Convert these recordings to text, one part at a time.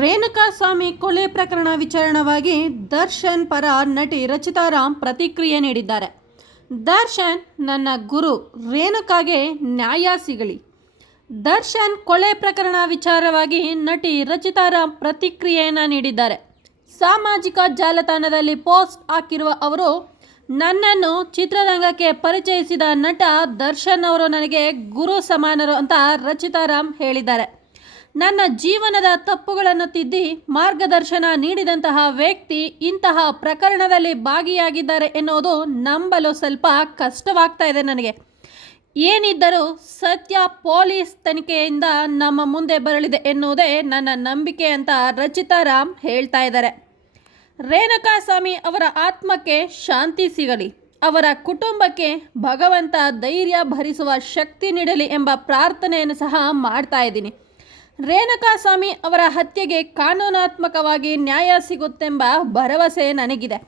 ರೇಣುಕಾಸ್ವಾಮಿ ಕೊಲೆ ಪ್ರಕರಣ ವಿಚಾರಣವಾಗಿ ದರ್ಶನ್ ಪರ ನಟಿ ರಚಿತಾ ರಾಮ್ ಪ್ರತಿಕ್ರಿಯೆ ನೀಡಿದ್ದಾರೆ. ದರ್ಶನ್ ನನ್ನ ಗುರು, ರೇಣುಕಾಗೆ ನ್ಯಾಯ ಸಿಗಲಿ. ದರ್ಶನ್ ಕೊಲೆ ಪ್ರಕರಣ ವಿಚಾರವಾಗಿ ನಟಿ ರಚಿತಾ ರಾಮ್ ಪ್ರತಿಕ್ರಿಯೆಯನ್ನು ನೀಡಿದ್ದಾರೆ. ಸಾಮಾಜಿಕ ಜಾಲತಾಣದಲ್ಲಿ ಪೋಸ್ಟ್ ಹಾಕಿರುವ ಅವರು, ನನ್ನನ್ನು ಚಿತ್ರರಂಗಕ್ಕೆ ಪರಿಚಯಿಸಿದ ನಟ ದರ್ಶನ್ ಅವರು ನನಗೆ ಗುರು ಸಮಾನರು ಅಂತ ರಚಿತಾ ರಾಮ್ ಹೇಳಿದ್ದಾರೆ. ನನ್ನ ಜೀವನದ ತಪ್ಪುಗಳನ್ನು ತಿದ್ದಿ ಮಾರ್ಗದರ್ಶನ ನೀಡಿದಂತಹ ವ್ಯಕ್ತಿ ಇಂತಹ ಪ್ರಕರಣದಲ್ಲಿ ಭಾಗಿಯಾಗಿದ್ದಾರೆ ಎನ್ನುವುದು ನಂಬಲು ಸ್ವಲ್ಪ ಕಷ್ಟವಾಗ್ತಾ ಇದೆ ನನಗೆ. ಏನಿದ್ದರೂ ಸತ್ಯ ಪೊಲೀಸ್ ತನಿಖೆಯಿಂದ ನಮ್ಮ ಮುಂದೆ ಬರಲಿದೆ ಎನ್ನುವುದೇ ನನ್ನ ನಂಬಿಕೆ ಅಂತ ರಚಿತಾ ರಾಮ್ ಹೇಳ್ತಾ ಇದ್ದಾರೆ. ರೇಣುಕಾ ಸ್ವಾಮಿ ಅವರ ಆತ್ಮಕ್ಕೆ ಶಾಂತಿ ಸಿಗಲಿ, ಅವರ ಕುಟುಂಬಕ್ಕೆ ಭಗವಂತ ಧೈರ್ಯ ಭರಿಸುವ ಶಕ್ತಿ ನೀಡಲಿ ಎಂಬ ಪ್ರಾರ್ಥನೆಯನ್ನು ಸಹ ಮಾಡ್ತಾ ಇದ್ದೀನಿ. ರೇಣುಕಾಸ್ವಾಮಿ ಅವರ ಹತ್ಯೆಗೆ ಕಾನೂನಾತ್ಮಕವಾಗಿ ನ್ಯಾಯ ಸಿಗುತ್ತೆಂಬ ಭರವಸೆ ನನಗಿದೆ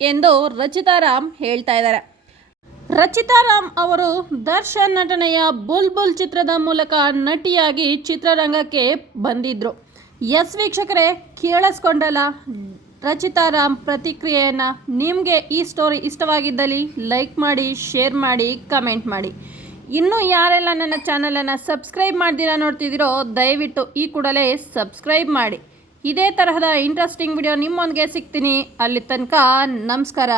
ಎಂದು ರಚಿತಾ ರಾಮ್ ಹೇಳ್ತಾ ಇದ್ದಾರೆ. ರಚಿತಾ ರಾಮ್ ಅವರು ದರ್ಶನ್ ನಟನೆಯ ಬುಲ್ ಬುಲ್ ಚಿತ್ರದ ಮೂಲಕ ನಟಿಯಾಗಿ ಚಿತ್ರರಂಗಕ್ಕೆ ಬಂದಿದ್ದರು ಎಸ್ ವೀಕ್ಷಕರೇ, ಕೇಳಿಸ್ಕೊಂಡಲ್ಲ ರಚಿತಾರಾಮ್ ಪ್ರತಿಕ್ರಿಯೆಯನ್ನು. ನಿಮಗೆ ಈ ಸ್ಟೋರಿ ಇಷ್ಟವಾಗಿದ್ದಲ್ಲಿ ಲೈಕ್ ಮಾಡಿ ಶೇರ್ ಮಾಡಿ ಕಮೆಂಟ್ ಮಾಡಿ. ಇನ್ನೂ ಯಾರೆಲ್ಲ ನನ್ನ ಚಾನಲನ್ನು ಸಬ್ಸ್ಕ್ರೈಬ್ ಮಾಡ್ದಿರಾ ನೋಡ್ತಿದ್ದೀರೋ, ದಯವಿಟ್ಟು ಈ ಕೂಡಲೇ ಸಬ್ಸ್ಕ್ರೈಬ್ ಮಾಡಿ. ಇದೇ ತರಹದ ಇಂಟ್ರೆಸ್ಟಿಂಗ್ ವಿಡಿಯೋ ನಿಮ್ಮೊಂದಿಗೆ ಸಿಗ್ತೀನಿ. ಅಲ್ಲಿ ತನಕ ನಮಸ್ಕಾರ.